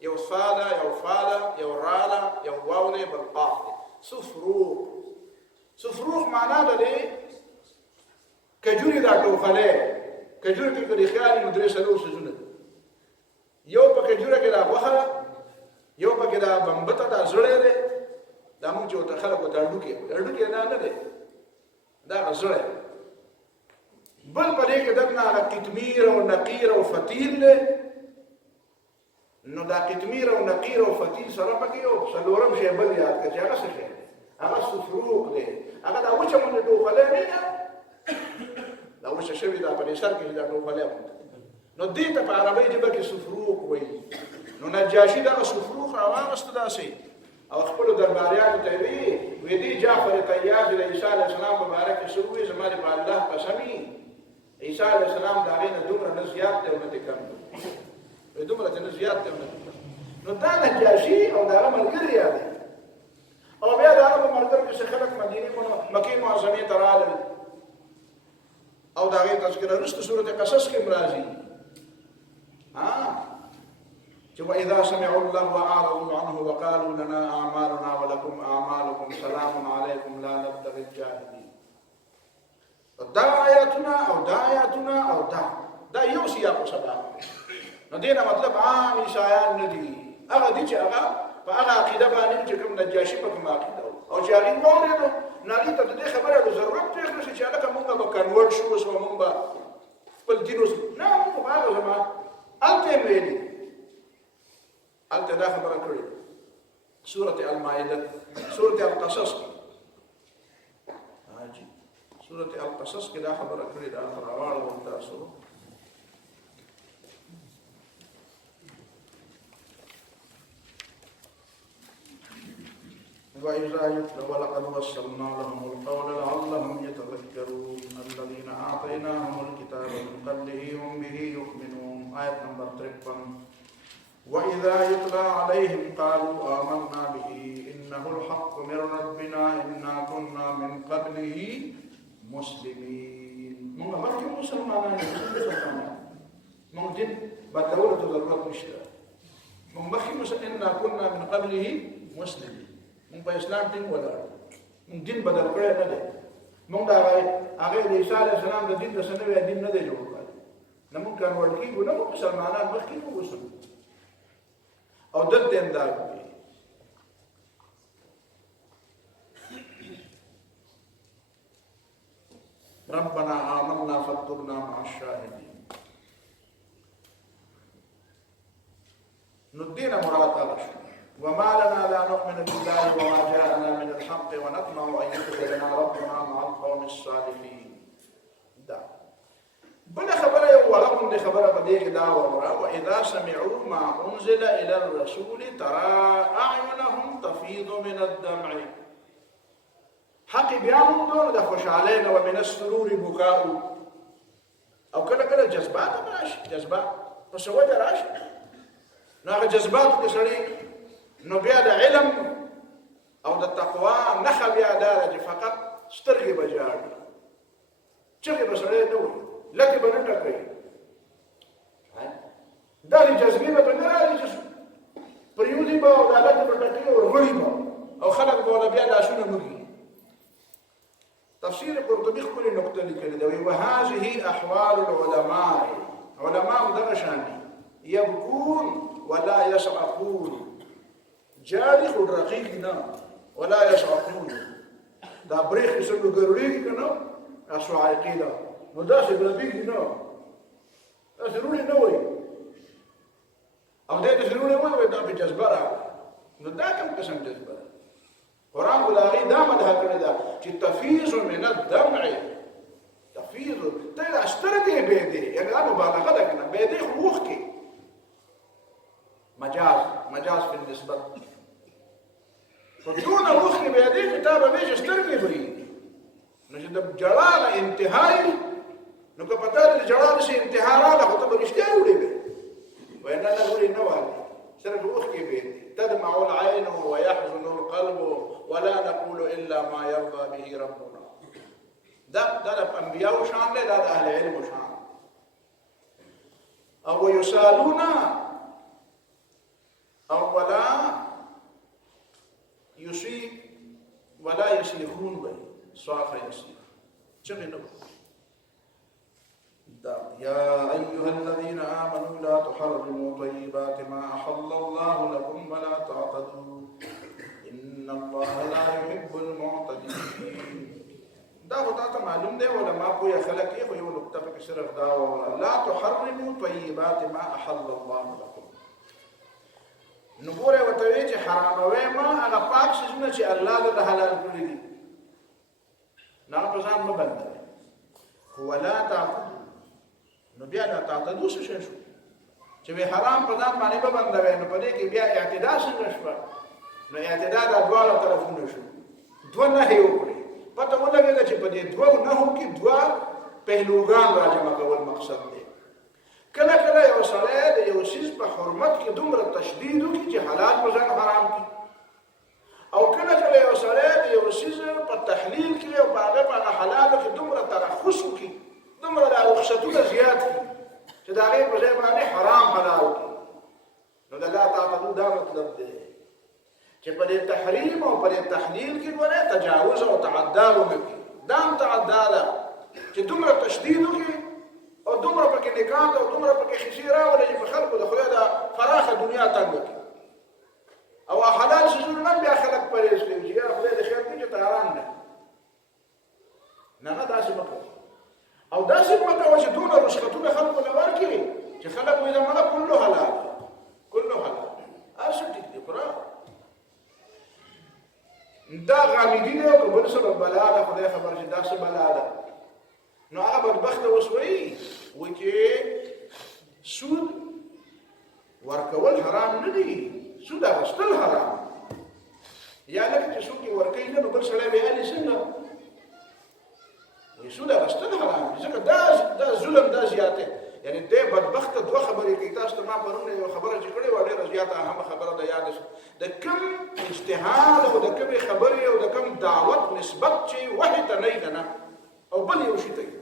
یو صاله یو فاله یو راله یو واو دی بل قاف دی سفروق معنا ده دی کجوري دا ټوخله کجوري کې د خیالي مدرسه له سجونه یو په کجوره کې دا وخه یو په کې دا بمبته دا زړه دی دا موږ چې ته خلک وته اډوکې نه دی دا زړه بل په دې کې دغه قطمیر او نقیر او فتیل له نو دا قطمیر او نقیر او فتیل سره پکې یو څلورم شی بل یاد کړه چې هغه څه شی هغه سفروق دی هغه دا وچه مونږ ټوخله نه دا وچه شوی دا په سر کې دا ټوخله نو دې ته په عربی ژبه کې سفروق وایي نو نجاشي دا سفروق راوغسته داسې او خپل درباریانو ته وی دي جعفر طیار د عیسی علیه السلام مبارک شروع زمانه په الله قسمی عیسی علیه السلام دا غینه دومره نه زیات دی او نه کم دی دومره نه زیات دی نو دا نجاشي او دا ملګری یاد او بیا دا ملګری چې خلک مدینه مکه معظمه ته راغلل او دا غي تذکرہ رست سورۃ قصص کې مرাজি چې واذا سمعوا اللغو اعرضوا عنه وقالوا لنا اعمالنا ولكم اعمالكم سلام عليكم لا نبتغي الجاهلين دا آیاتنا او دا یو سیاق سبا نو دینه مطلب عام عیسایان نه دي هغه دي چې هغه په هغه عقیده باندې چې کوم نجاشي په کوم عقیده او چې هغه مورید نالي ته دې خبره د ضرورت ته چې هغه موږ به کنورټ شو او موږ به خپل دین نه موږ به هغه ما الته ویلي الته دا خبره کړې سورة المائده سورة القصص سورة القصص کې دا خبره کړې ده راواړو تاسو وإذا يتلى ولقد وصلنا لهم القول لعلهم يتذكرون الذين آتيناهم الكتاب من قبله هم به يؤمنون آية نمبر 53 وإذا يتلى عليهم قالوا آمنا به إنه الحق من ربنا إنا كنا من قبله مسلمين من مخي مسلمان من دين بدولة ضرورة مشترى من مخي إنا كنا من قبله مسلمين من اسلام دین ولا من دین بدل کړی نه دی موږ دا هغه د عیسی علیه السلام د دین د سنوي دین نه دی جوړ کړی نه موږ کنورټ کیږو نه موږ مسلمانان مخکې وګورئ او د دین دا ربنا آمنا فاكتبنا مع الشاهدين ندينا مراد هذا وما لنا لا نؤمن بالله وما جاءنا من الحق ونطمع أن يدخلنا ربنا مع القوم الصالحين دا بلا خبر ولكم دي خبر بديك دا وإذا سمعوا ما أنزل إلى الرسول ترى أعينهم تفيض من الدمع حق بيانهم دون دا خوش علينا ومن السرور بكاء أو كلا جذبات راش جذبات بس وجه راش ناغ جذبات كسري نو بیا د علم او د تقوا نخه بیا داره چې فقط سترګې به جاړي چغې به سړی نه وي لکې به نه ټکوي دا د جذبې به نه راځي چې پریوزي به او د لکې به ټکوي او ورغړي به او خلک به ولا بیا لاسونه مږي تفسیر قرطبي ښکلې نقطه لیکلې ده وایي وهذه احوال العلماء علماء دغه شان دي يبكون ولا يصعقون جاري خود رقيقنا ولا يصعقون دا بريخ يسلو قروريك كنا أسوى عقيدة وداس بربيقنا أسروني نوي أو ده تسروني نوي ويدا بجزبرة ندا كم قسم جزبرة قرآن قلاغي دام ده كده تفيض من الدمع تفيض تيلا اشتركي بيدي يعني لا مبالغة لكنا بيدي خوخكي مجاز في النسبة فدون روخي بيدي كتابة بيش استرمي بريد نجد جلال انتهاي نكو بطال الجلال سي انتهارا لخطب الاشتاء ولي بي وإننا نقول النوال سرق روخي بيدي تدمع العين ويحزن القلب ولا نقول إلا ما يرضى به ربنا ده الأنبياء وشان ده أهل العلم وشان أو يسالون أولا يصيب ولا يصيحون به صاح يصيح شغلوا يا أيها الذين آمنوا لا تحرموا طيبات ما أحل الله لكم ولا تعتدوا إن الله لا يحب المعتدين دا خطاة معلوم ده ولا ما قوي خلقه ويو نكتفك صرف دا لا تحرموا طيبات ما أحل الله لكم نګوره وته وی چې حراموي ما هغه پاک شیزونه چې الله دې حلال کړی دي نه په ځان نه بندوي هو لا تعتدوا نو بیا نه تعتدوا څه شو چې به حرام په ځان باندې به بندوي نو په دې کې بیا اعتداء څنګه شو نو اعتداء د دواړو طرفونو شو دوه نه یو کړی پته ولګی چې په دې دوه نه هو کې دوه پهلوګان راجمع کول مقصد دی کله کله یو سړی د یو شیز په حرمت کې دومره تشدید وکړي چې حلال په ځان حرام کړي او کله کله یو سړی د یو شیز په تحلیل کې او په هغه حلال کې دومره ترخص وکړي دومره د رخصتونه زیات کړي چې د هغې په ځای باندې حرام حلال کړي نو د لا تعتدوا دا مطلب دی چې په دې تحریم او په دې تحلیل کې ګوره تجاوز او تعدا ونه کړي دا هم تعدا ده چې دومره تشدید وکړي او دومره پکې نکاح او دومره پکې خسي راولي چې په خلکو د خدای د فراخه دنیا تنګ کړي او حلال شیزونه نه بیا خلک پرېز کوي چې یا خدای د خیر کې ته حرام نه نه داسې مکوه او داسې مکوه چې دونه رشوتونه خلکو له ورکړي چې خلک وایي دا مله کله حلال کله حلال ارشد دې قرآن دا غامدی دی او بل سبب بلا ده خدای خبر چې دا څه بلا ده نو هغه بدبخت اوس وایي چې سود ورکول حرام نه دي، سود اخیستل حرام. یا لکه چې څوک یې ورکوي نه نو بل سړی ویلي څنګه وایي سود اخیستل حرام دي، ځکه دا ظلم دا زیات دی. یعنی دی بدبخت دوه خبرې کوي. تاسو ته ما پرون یوه خبره چې کړې وه ډېره زیاته اهمه خبره ده یاده شوه، د کوم اجتهاد او د کومې خبرې او د کوم دعوت نسبت چې وحي ته نه وي که نه او بل یو شي ته وي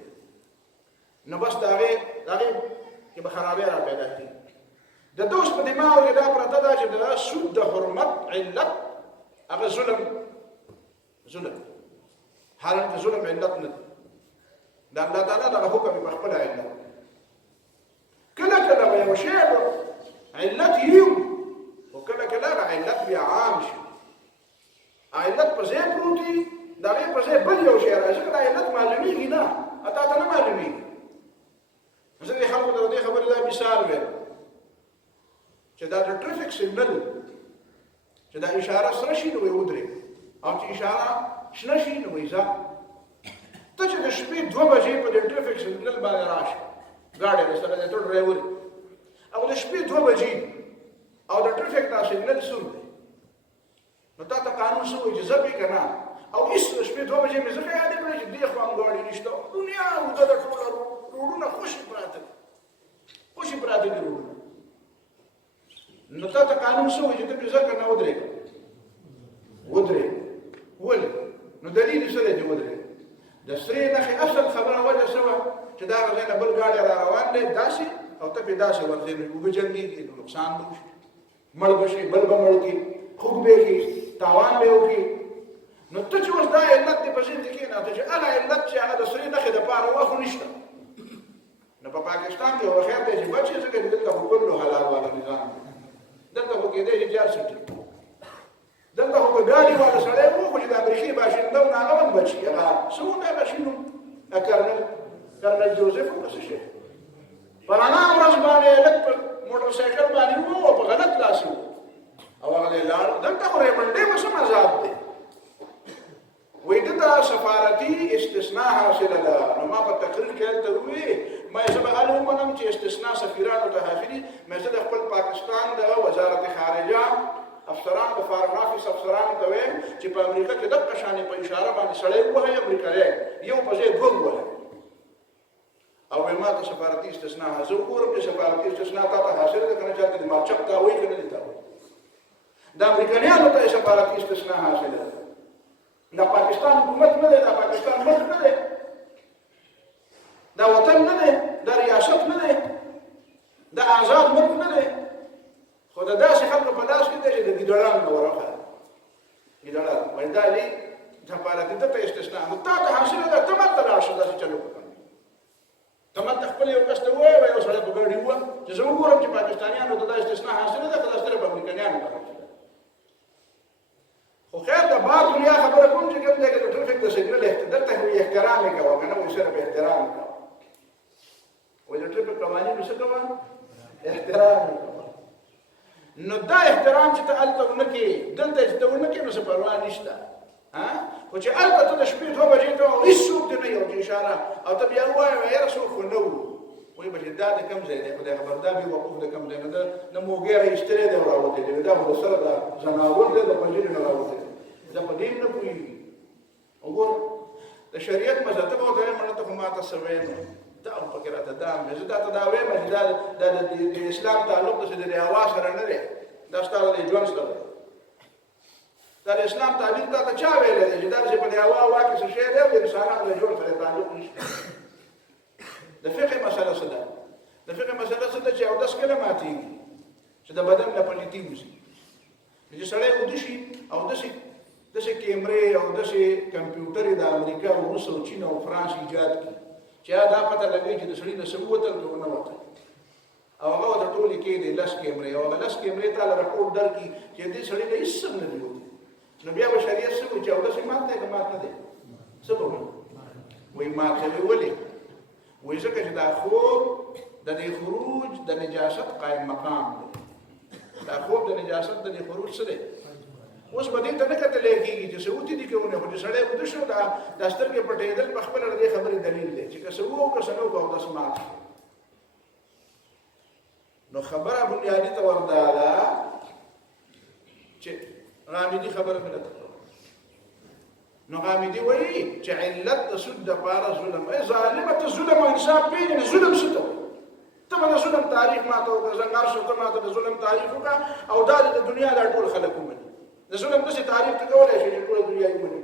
نو بس د هغې کې به خرابۍ را پیدا کېږي. د ده اوس په دماغ کې دا پرته ده چې د سود د حرمت علت هغه ظلم حالانکه ظلم علت نه دی، د الله تعالی دغه حکم یې په خپله علت. کله کله به یو شی علت یو خو کله کله هغه علت بیا عام شي، علت په ځای پروت وي د هغې په ځای بل یو شی راځي، ځکه دا علت معلومېږي نه تا ته نه معلومېږي. ځینې خلکو ته د دې خبرې دا مثال ویل چې دا د ټرافیک سیګنل چې دا اشاره سره شي نو ودرېږي او چې اشاره شنه شي نو ځه. ته چې د شپې 2 بجې په دې ټرافیک سیګنل باندې راشي ګاډی درسره دی ته ډرایور او د شپې 2 بجې او د ټرافیک دا سیګنل سور دی نو تا ته قانون څه وایي چې زه پې که نه او هېڅ د شپې 2 بجې مې ځکه یادې کړی چې دې خوا هم ګاډي نشته دنیا اوږده ده ټوله روډونه خوشې پراته دي روډونه نو تا ته قانون څه وایي چې ته پې ځه که نه ودرېږه ولې نو دلیل یې څه دی چې ودرېږه د سرې نښې اصل خبره وجه څه وه چې دا هغه ځای نه بل ګاډی را روان دی داسې او ته پې داسې ورځې نو اوبه جنګېږي نو نقصان به وشي مړ به شي بل به مړ کړي خوږ به یې کړي تاوان به یې وکړي. نو ته چې اوس دا علت دې په ذهن کې کېناته چې هغه علت چې هغه د سرې نښې دپاره وه خو نشته. نو په پاکستان کې هغه خیر دی چې بچ یې ځکه دلته خو کلو حلال والا نظام دی، دلته خو کېدی چې جار سټي دلته خو په ګاډي والا سړی و خو چې د امریکې باشنده و نو هغه هم بچي هغه څه و هغه شي نوم کرنل جوزف و که څه شی په رڼا ورځ باندې هلک په موټر سایکل باندې و او په غلط لاس و او هغه دی لاړ. دلته خو ریمنډۍ به څه مذاب دی وایي ده ته سفارتي استثناء حاصله ده. نو ما په تقریر کې هلته وویې ما زه به هله ومنم چې استثناء سفیرانو ته حاصلي. زه د خپل پاکستان د وزارت خارجه افسران د فارن آفیس افسرانو ته وایم چې په امریکا کې دغه شانې په اشاره باندې سړی ووهئ امریکایي یو په ځای 2 ووهئ او وایي ما ته سفارتي استثناء زه وګورم چې سفارتي استثناء تا ته حاصله ده که نه چاته دماغ چپ تا وایي که نه دي تا وایي د امریکایانو ته یې سفارتي استثناء حاصله ده. دا پاکستان حکومت نه دی، دا پاکستان ملک نه دی، دا وطن نه دی، دا ریاست نه دی، دا آزاد ملک نه دی. خو د داسې خلکو په لاس کې دی چې د ګیدړانو نه ورخه ګیدړان وایي دا لي سفارتي ده ته استثناء نو تا ته حاصله ده ته ماته لاړ شه داسې چل وکړه ته ماته خپل یو کس ته ووایه یو سړی په ګاډي ووه چې زه وګورم چې پاکستانیانو ته دا استثناء حاصله ده که دا ستره په امریکایانو ته حاصله ده. خو خیر د بعض دنیا خبره کوم چې کوم ځای کې د ټرافیک د سیګنل دلته وایي احترام یې کوه که نه وایي سره به احترام یې کوه وایي د ټرافیک قوانینو څه کوه احترام یې کوه. نو دا احترام چې ته هلته ونه کړې دلته چې ته ونه کړې نو څه پروا نشته خو چې هلته ته د شپې 2 بجې ته هېڅ څوک دې نه یو چې اشاره او ته بیا ووایې یاره څوک خو نه وو وایي به چې دا د کوم ځای دی خدای خبر دا بې وقوف د کوم ځای نه ده نه موږی راایستلی دی او راوتی دی دا خو د سره د ځناور دی د پنجرې نه راوتی دی دا په دې نه پوهېږي. وګوره د شریعت مذهب ته به ورته وایم ته خو ما ته څه ویل دا هم پکې راته دا هم زه تا ته دا وایم چې دا د اسلام تعلق داسې د هوا سره نه دی دا ستا د ژوند سره دی دا د اسلام تعلیم تا ته چا ویلی دی چې دا چې په د هوا کې څه شی دی او د انسانانو د ژوند سره تعلق نشته. د فقه مسله څه ده؟ د فقه مسله څه ده چې اودس کله ماتېږي چې د بدن نه پلیتي وځي چې سړی اوده شي او داسې کیمرې او داسې کمپیوټرې د امریکا او روس او چین او فرانس ایجاد کړي چې دا پته لګوي چې د سړي نه څه ووتل که ونه وتل او هغه ورته ټولې کېدې 10 کیمرې او هغه 10 کیمرې ته له رپورټ درکړي چې دې سړي نه هېڅ هم نه دي وتلي. نو بیا به شریعت څه وایي چې اودس یې مات دی که مات نه دی څه به وایي وایي مات دی ولې وایي ځکه چې دا خوب د دې خروج د نجاست قایم مقام دی دا خوب د نجاست د دې خروج څه دی اوس به دې ته نه کتلی کېږي چې څه وتي دي که ونه نو چې سړی ود شو دا د سترګې پټېدل په خپل د خبرې دلیل دی چې کسو او کسنو کو د سماع نو خبره بنیادی تور دا چې غامدي خبره مله نو غامدي وایي چې علت د سود د پاره ظلم ای ظالمه ظلم او انصاف بین ظلم ستو ته د ظلم تاریخ ما ته زنګار شو ته ما ته د ظلم تاریخ وکړه او دا د دنیا د ټول خلکو مني د ظلم څه تاریخ ته کولای شي چې ټول دنیا یې مني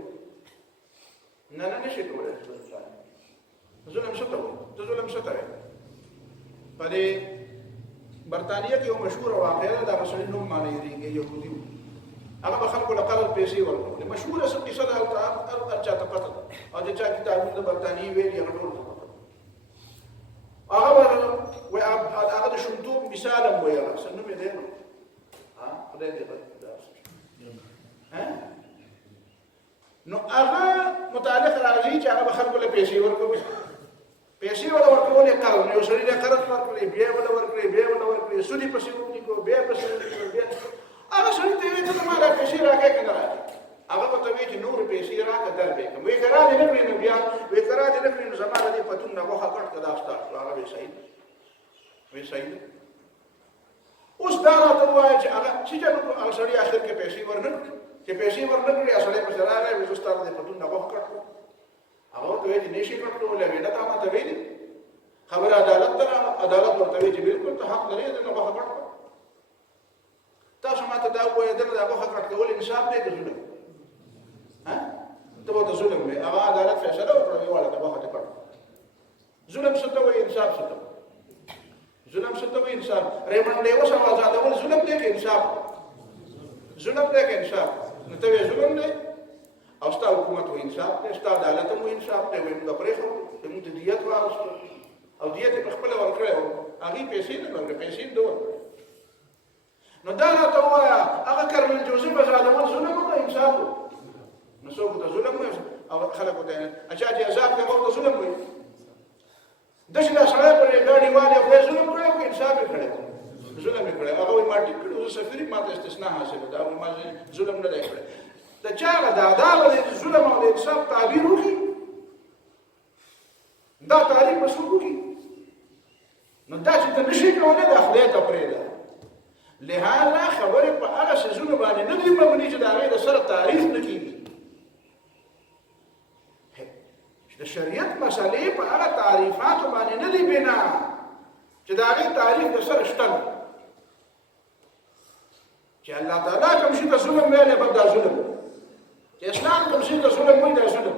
نه نشي کولای ظلم ستو ته ظلم ستو په دې برتانیه کې یو مشهور واقعه ده د مسلمان نوم معنی ریږي يهودي هغه به خلکو له قرض پیسې ورکړي مشهوره څه قصه ده او چاته پته ده او چې چا کتابونه د برتانیې ویلي هغه ټول هغه د شومتوب مثال هم وایي هغه څه نوم یې دی نو خدای دې نو هغه متعلق راځي چې هغه به خلکو له پیسې ورکوي پیسې ولا ورکول یې قرض یو سړي له قرض ورکړي بیا ولا ورکړي سودي پسې وکړي بیا پسې وکړي هغه سړي ته وایي ته ما لا پیسې راکې کنه راځي هغه په توګه چې نور پیسې راکې دربې کوم وی کرا دې نه کړی نو بیا وی کرا دې نه کړی نو زماره دې پتون نه وخت کټ کدا استا هغه به صحیح وی صحیح اوس دا راته وایي چې هغه چې هغه سړي اخر کې پیسې ورنکړي چې پیسې ورنکړي اصله په سره راځي وی ستاره دې پتون نه وخت کټ هغه ته وایي نشي کټو له وینا تا ما ته ویلي خبره عدالت ورته وایي چې بالکل ته حق لري دغه وخت کټ تاسو ماته دا وایي دغه وخت کټ کول انصاف دی ظلم ها ته وته ظلم دی هغه عدالت فیصله وکړي ولا ته وخت کټ ظلم څه ته وایي انصاف څه ته ظلم څه ته وایي انصاف ریمنډ یو څه آزاد ول ظلم دی کې انصاف ظلم دی کې انصاف نو ته ظلم دی او ستا حکومت و انصاف دی ستا عدالت و انصاف دی وایي موږ پرې خو موږ د دیت واغستو او دیت په خپل ورکړو هغه پیسې نه ورکړي پیسې دوه نو دا راته وایا هغه کرمل جوزف آزادول ظلم او انصاف نو څوک د ظلم او خلکو ته اچھا چې عذاب کوي او ظلم وي دښه سره پر ګاډي والے خو ظلم کړو او انصاف کړو ظلم کړو هغه ما ټیک کړو سفری ماته استثناء حاصل ده او ما ظلم نه دی کړی د چا د عدالت ظلم او انصاف تعبیر وکړي دا تعریف مسوق وکړي نو دا چې نشي کولای د خدای ته پرېږده لهدا خبره په هغه شزونه باندې نه دی مبني چې دا غي د سره تعریف نه کیږي د شریعت مسالې په هغه تعریفات باندې نه دی بنا چې دا غي تعریف د سره شته چې الله تعالی کوم شي د ظلم ویلې په دا ظلم چې اسلام کوم شي د ظلم وایي دا ظلم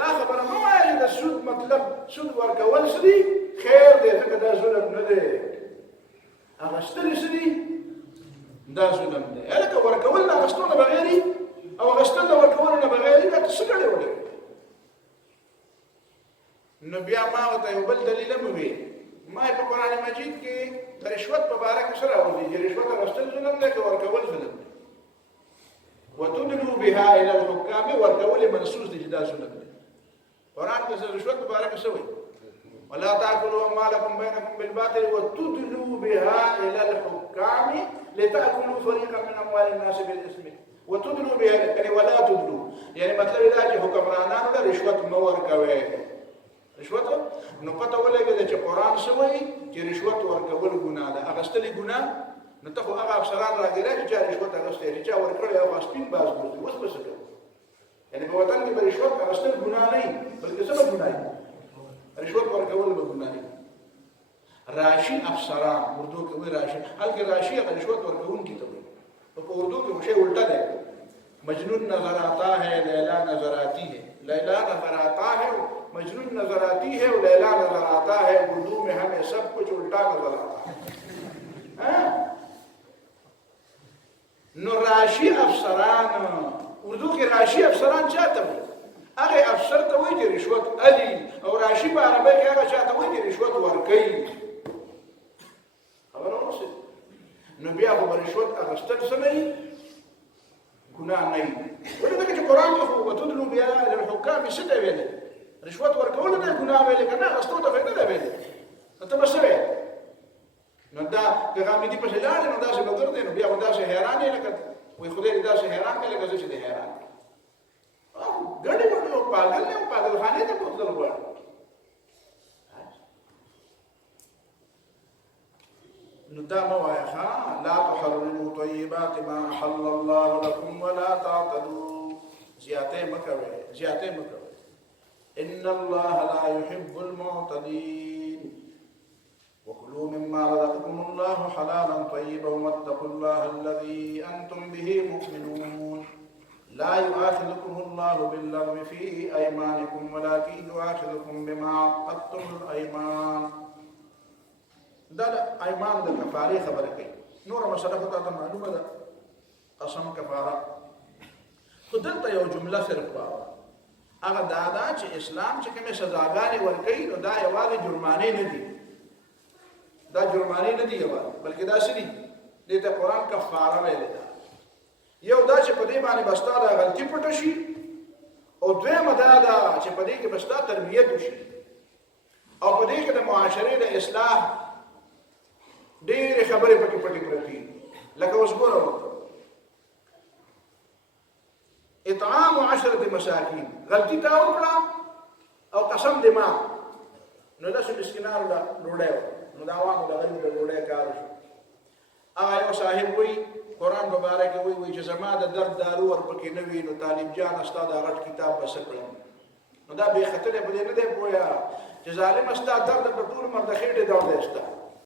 دا خبره مو وايي د سود مطلب سود ورکول سړي خیر دی ځکه دا ظلم نه دی هغه ستړي سړي دا ظلم دی الکه ورکول نه غشتونه بغیر او غشتونه ورکول نه بغیر دا څه کړي وړي نو بیا ما ته یو بل دلیل مې وی ما په قران مجید کې د رشوت په اړه کې سره ولې چې رشوت غشتل ظلم نه کوي ورکول ظلم وتدلوا بها الى الحكام ورکول منصوص دي دا ظلم دی قران کې رشوت په اړه کې څه وایي ولا تاكلوا اموالكم بينكم بالباطل وتدلوا بها الى الحكام لتاكلوا فريقا من اموال الناس بالاثم وتدلوا بها يعني ولا تدلوا يعني مطلب دا چې حکمرانانو له رشوت مو ورکوي رشوت نو پته ولګي چې قران څه وایي چې رشوت ورکول ګناه ده هغه ستلي ګناه نو ته هغه افسران راګرای چې رشوت هغه چې ورکړي او سپین باز ګرځي اوس څه کوي یعنی په وطن کې رشوت هغه ستل ګناه نه بلکې څه ګناه رشوت ورکول به ګناه دي راشي افسران اردو کې وایي راشي هلکه راشي هغه رشوت ورکون کی ته وایي په اردو کې شی الټا ده مجنون نظر آتا ہے لیلا نظر آتی ہے لیلا نظر آتا ہے مجنون نظر آتی ہے اور لیلا نظر آتا ہے اردو میں ہمیں سب کچھ الٹا نظر آتا ہے نو راشي افسران اردو کې راشي افسران چاته وایي هغه افسر ته وایي چې رشوت علي او راشي په عربی کې هغه چاته وایي چې رشوت ورکوي خبره ورسې نو بیا به رشوت اخیستل څه نه وي ګناه نه وي ولې ځکه چې قرآن کې خو وتدلوا بها الى الحکام څه ته ویلي رشوت ورکول نه ګناه ویلي که نه اخیستو ته نه ده ویلي نو ته به څه ویې نو دا که غامدي پسې لاړې نو داسې به ګرځې نو بیا به داسې حیران یې لکه وي خدای دې داسې حیران کړي لکه زه چې دې حیران کړم ګډې ګډې او پاگل نه او پاگلخانې ته بوتلل غواړي نو دا مه وایه ښه لا تحرموا طیبات ما احل الله لكم ولا تعتدوا زیاتې مه کوئ إن الله لا يحب المعتدين وكلوا مما رزقكم الله حلالا طيبا واتقوا الله الذي أنتم به مؤمنون لا يؤاخذكم الله باللغو في أيمانكم ولكن يؤاخذكم بما عقدتم الأيمان دا أيمان دا كفاري خبرك نور مسألة فتاة معلومة دا قسم كفارة خدلت يو جملة صرف باوا هغه دا چې اسلام چې کومه سزاګانې ورکوي نو دا یوازې جرمانې نه دي دا جرمانې نه دي یوازې بلکې دا څه دي دې ته قرآن کفاره ویلې ده یو دا چې په دې باندې به ستا دا غلطي پټه شي او دویمه دا ده چې په دې کې به ستا تربیت وشي او په دې کې د معاشرې د اصلاح ډېرې خبرې پکې پټې پرتې لکه اوس ګوره اطعام 10 مساکین غلطی تا وکړه او قسم دې ما نو داسې مسکینانو له ډوډۍ نو دا عوامو د غریب د ډوډۍ کار شو هغه یو صاحب وایي قرآن مبارک وایي چې زما د درد دارو ورپکې نه وي نو طالب جان ستا دا غټ کتاب به څه کړم نو دا بې خطرې په دې نه دی پوهه چې ظالم ستا درد په ټول عمر د خېټې درد دی ستا